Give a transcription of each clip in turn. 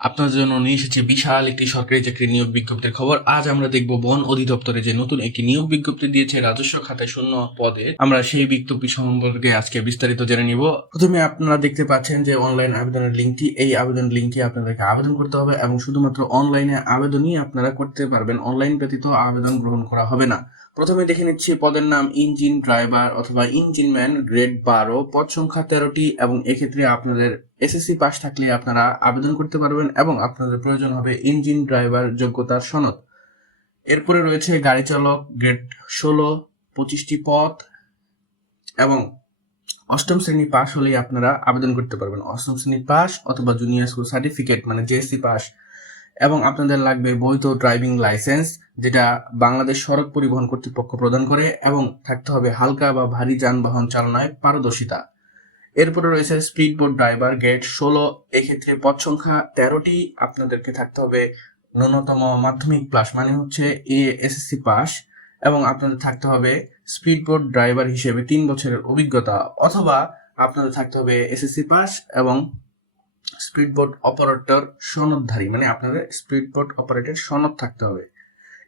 আপনার জন্য নিয়ে এসেছে বিশাল একটি সরকারি চাকরির নিয়োগ বিজ্ঞপ্তির খবর। আজ আমরা দেখব বন অধিদপ্তরে যে নতুন একটি নিয়োগ বিজ্ঞপ্তি দিয়েছে রাজস্ব খাতায় শূন্য পদে। আমরা সেই বিজ্ঞপ্তি সম্পর্কে আজকে বিস্তারিত জেনে নিব। প্রথমে আপনারা দেখতে পাচ্ছেন যে অনলাইন আবেদনের লিঙ্কটি, এই আবেদন লিঙ্কে আপনাদেরকে আবেদন করতে হবে এবং শুধুমাত্র অনলাইনে আবেদনই আপনারা করতে পারবেন। অনলাইন ব্যতীত আবেদন গ্রহণ করা হবে না। প্রথমে দেখে নিচ্ছি পদের নাম ইঞ্জিন ড্রাইভার অথবা ইঞ্জিন ম্যান গ্রেড বারো, পদ সংখ্যা তেরোটি এবং এক্ষেত্রে আপনাদের এসএসসি পাস থাকলে আপনারা আবেদন করতে পারবেন এবং আপনাদের প্রয়োজন হবে ইঞ্জিন ড্রাইভার যোগ্যতার সনদ। এরপরে রয়েছে গাড়ি চালক গ্রেড ষোলো, পঁচিশটি পদ এবং অষ্টম শ্রেণি পাস হলেই আপনারা আবেদন করতে পারবেন। অষ্টম শ্রেণি পাস অথবা জুনিয়র স্কুল সার্টিফিকেট মানে জেএসসি পাস এবং আপনাদের লাগবে বৈধ ড্রাইভিং লাইসেন্স যেটা বাংলাদেশ সড়ক পরিবহন কর্তৃপক্ষ প্রদান করে এবং থাকতে হবে হালকা বা ভারী যানবাহন চালনায় পারদর্শিতা। এরপরে রয়েছে স্পিড বোট ড্রাইভার গেট ষোলো। এক্ষেত্রে পদ সংখ্যা তেরোটি। আপনাদেরকে থাকতে হবে ন্যূনতম মাধ্যমিক পাস মানে হচ্ছে এ এসএসসি পাস এবং আপনাদের থাকতে হবে স্পিড বোট ড্রাইভার হিসেবে তিন বছরের অভিজ্ঞতা। অথবা আপনাদের থাকতে হবে এসএসসি পাস এবং স্পিড বোট অপারেটর সনদধারী মানে আপনাদের স্পিড বোট অপারেটর সনদ থাকতে হবে।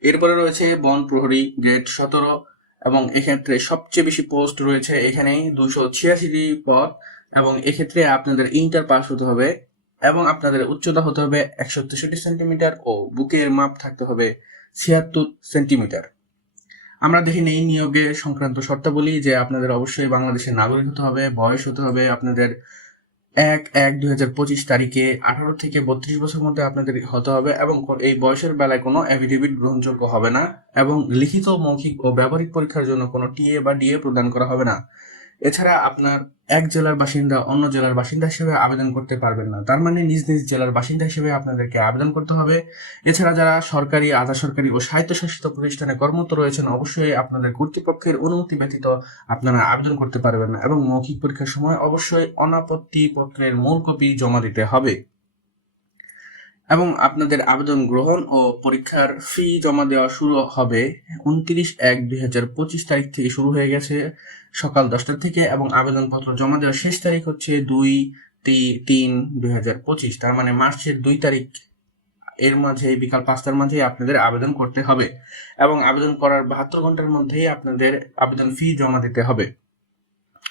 এরপরে রয়েছে বন প্রহরী গ্রেড সতেরো। এবং এক্ষেত্রে সবচেয়ে বেশি পোস্ট রয়েছে এখানে দুশো ছিয়াশিটি পদ, এবং এক্ষেত্রে আপনাদের ইন্টার পাস হতে হবে এবং আপনাদের উচ্চতা হতে হবে একশো তেষট্টি সেন্টিমিটার ও বুকের মাপ থাকতে হবে ছিয়াত্তর সেন্টিমিটার আমরা দেখি এই নিয়োগে সংক্রান্ত শর্তাবলী যে আপনাদের অবশ্যই বাংলাদেশের নাগরিক হতে হবে, বয়স হতে হবে, আপনাদের এক এক দুই হাজার পঁচিশ তারিখে আঠারো থেকে বত্রিশ বছর মধ্যে আপনাদের হতে হবে এবং এই বয়সের বেলায় কোনো অ্যাফিডেভিট গ্রহণযোগ্য হবে না এবং লিখিত মৌখিক ও ব্যবহারিক পরীক্ষার জন্য কোনো টিএ বা ডিএ প্রদান করা হবে না। এছাড়া আপনার এক জেলার বাসিন্দা অন্য জেলার বাসিন্দা হিসেবে আবেদন করতে পারবেন না। তার মানে নিজ নিজ জেলার বাসিন্দা হিসেবে আপনাদেরকে আবেদন করতে হবে। এছাড়া যারা সরকারি, আধা সরকারি ও স্বায়ত্তশাসিত প্রতিষ্ঠানে কর্মরত রয়েছেন, অবশ্যই আপনাদের কর্তৃপক্ষের অনুমতি ব্যতীত আপনারা আবেদন করতে পারবেন না এবং মৌখিক পরীক্ষার সময় অবশ্যই অনাপত্তি পত্রের মূল কপি জমা দিতে হবে। এবং আপনাদের আবেদন গ্রহণ ও পরীক্ষার ফি জমা দেওয়া শুরু হবে উনত্রিশ এক দুই হাজার পঁচিশ তারিখ থেকে শুরু হয়ে গেছে। সকাল দশটা থেকে এবং আবেদনপত্র জমা দেওয়ার শেষ তারিখ হচ্ছে দুই তিন দুই হাজার পঁচিশ। তার মানে মার্চের দুই তারিখ, এর মাঝে বিকাল পাঁচটার মাঝে আপনাদের আবেদন করতে হবে এবং আবেদন করার বাহাত্তর ঘণ্টার মধ্যেই আপনাদের আবেদন ফি জমা দিতে হবে।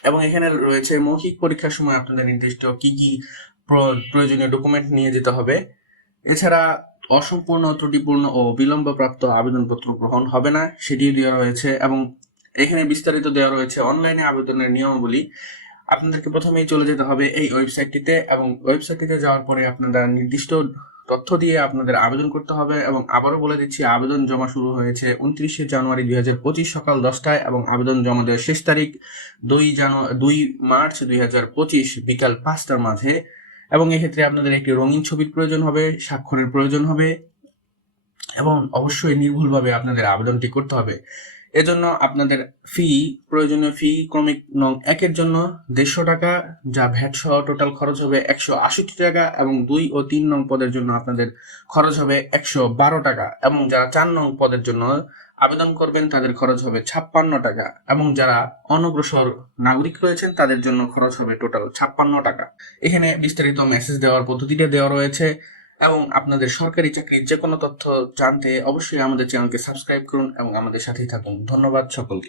এবং এখানে রয়েছে মৌখিক পরীক্ষার সময় আপনাদের নির্দিষ্ট কি কি প্র- প্রয়োজনীয় ডকুমেন্ট নিয়ে যেতে হবে। এছাড়া অসম্পূর্ণ, ত্রুটিপূর্ণ ও বিলম্বপ্রাপ্ত আবেদনপত্র গ্রহণ হবে না সেটি দেওয়া রয়েছে এবং এখানে বিস্তারিত দেওয়া রয়েছে অনলাইনে আবেদনের নিয়মাবলী। আপনাদেরকে প্রথমেই চলে যেতে হবে এই ওয়েবসাইটটিতে এবং ওয়েবসাইটটিতে যাওয়ার পরে আপনারা নির্দিষ্ট তথ্য দিয়ে আপনাদের আবেদন করতে হবে এবং আবারও বলে দিচ্ছি, আবেদন জমা শুরু হয়েছে উনত্রিশে জানুয়ারি দুই হাজার পঁচিশ সকাল দশটায় এবং আবেদন জমা দেওয়ার শেষ তারিখ দুই জানুয়ারি দুই মার্চ দুই হাজার পঁচিশ বিকাল পাঁচটার মাঝে এবং এক্ষেত্রে আপনাদের একটি রঙিন ছবির প্রয়োজন হবে, স্বাক্ষরের প্রয়োজন হবে এবং অবশ্যই নির্ভুলভাবে আপনাদের আবেদনটি করতে হবে। এজন্য আপনাদের ফি প্রয়োজনীয় ফি ক্রমিক নং একের জন্য দেড়শো টাকা, যা ভ্যাট সহ টোটাল খরচ হবে একশো আষট্টি টাকা এবং দুই ও তিন নং পদের জন্য আপনাদের খরচ হবে একশো বারো টাকা। এবং যারা চার নং পদের জন্য আবেদন করবেন, তাদের খরচ হবে ছাপ্পান্ন টাকা। এবং যারা অনগ্রসর নাগরিক রয়েছেন, তাদের জন্য খরচ হবে টোটাল ছাপ্পান্ন টাকা। এখানে বিস্তারিত মেসেজ দেওয়ার পদ্ধতিটা দেওয়া রয়েছে। এবং আপনাদের সরকারি চাকরির যে কোনো তথ্য জানতে অবশ্যই আমাদের চ্যানেলকে সাবস্ক্রাইব করুন এবং আমাদের সাথেই থাকুন। ধন্যবাদ সকলকে।